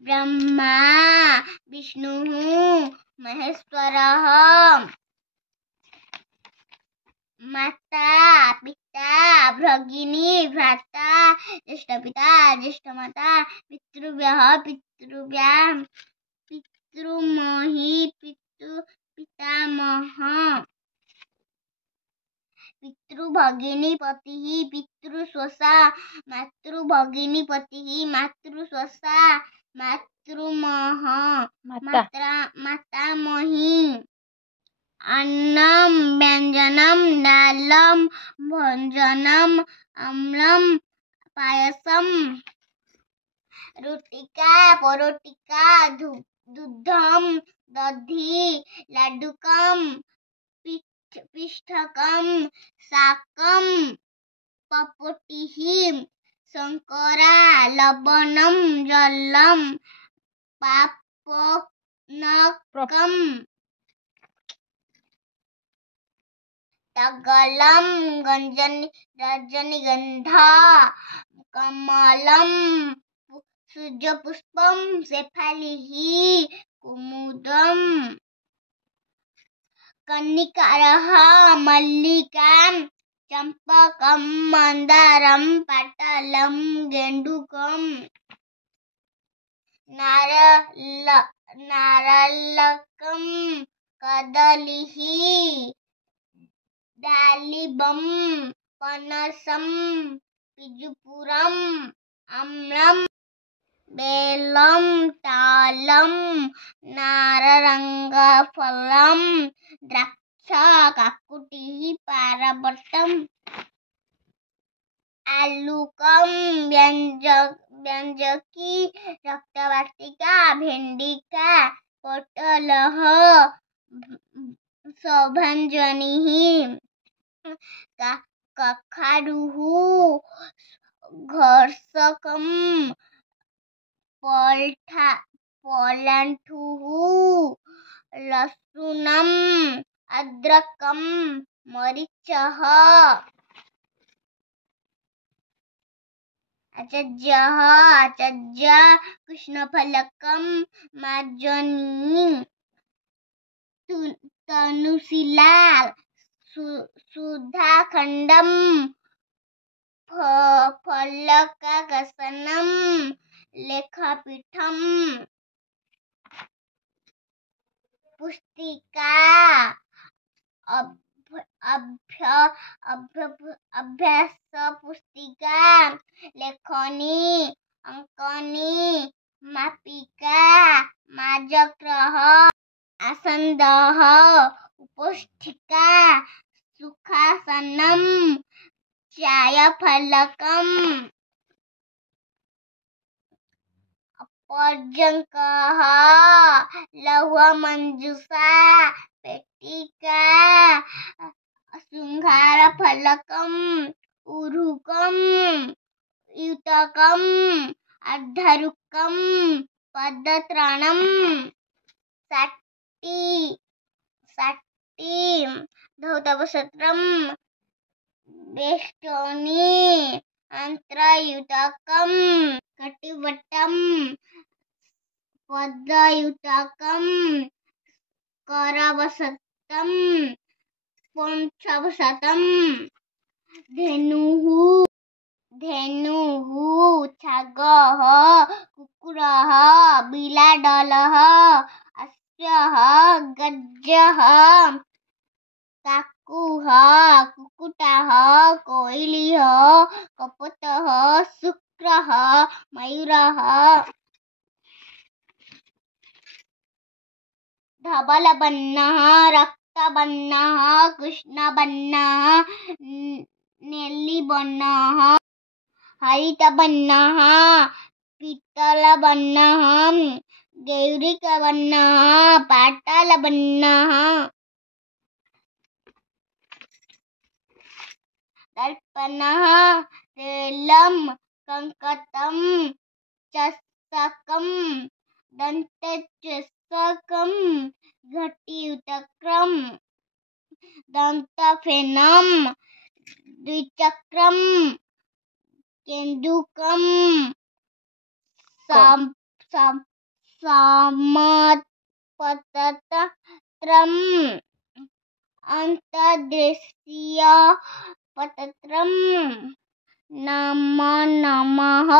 ब्रह्मा विष्णुः महेश्वरः। माता पिता भगिनी भ्राता ज्येष्ठपिता ज्येष्ठमाता पितृव्यः पितृव्या पितृमही पितामह पितृभगिनी पतिः पितृस्वसा मातृभगिनी पतिः मातृस्वसा मातामही अन्नम व्यंजनम दालम भोजनम अम्लम पायसम रोटिका परोटिका दुग्धम दधी लड्डुकम पिष्ठकम शाकम पपोटिः शंकरा लवणम जलम पापनकम तगलम रजनीगंधा कमलम सूर्यपुष्पम शेफालिः कुमुदम कन्निकारः मल्लिका चंपकम मंदारम पाटलम गेंडुकम नारलकम कदलीः दालिबम पनसम पिजुपुरम अम्लम बेलम तालम नारंगफलम द्राक्षा काकुटिः पारबटम आलूकम व्यंजकी रक्तवाटिका भेंडिका पोटलः सौभञ्जनिः कखारुः घर्षकम पलाण्ठुः लसुनम अद्रकम मरीचः आचार्य कृष्णफलकम मार्जनी तनुशिला सुधाखंडम फलकाकसनम लेखपीठम पुस्तिका अभ्यास पुस्तिका लेखनी अंकनी मापिका मार्जक्रः आसन्दः उपस्थिका सुखासनम चायफलकम पर्यङ्कः लौहमञ्जूषा पेटिका शृङ्गारफलकम ऊरुकम युतकम अर्धरुकम पदत्राणम षष्ठी धौतवस्त्रम वेष्टनी अंतरयुतकम कटिवट्टम पदयुतकम करवसतम पंचवसतम धेनुः छागः कुक्कुरः बिलाडलः अश्वः गजः काकुः कुक्कुटः कोयलिः कपोतः शुक्रः मयूरः धवलवर्णः रक्तवर्णः कृष्णवर्णः नीलिवर्णः हरितवर्णः पीतलवर्णः गौरिकवर्णः पाटलवर्णः दर्पणः तैलं कंकतम चषकम दन्तचषकम घटीयुतकम दन्तफेनम द्विचक्रम केन्दुकम समपतत्रम् अंतर्दृष्टया पतत्रम् नमः नमः।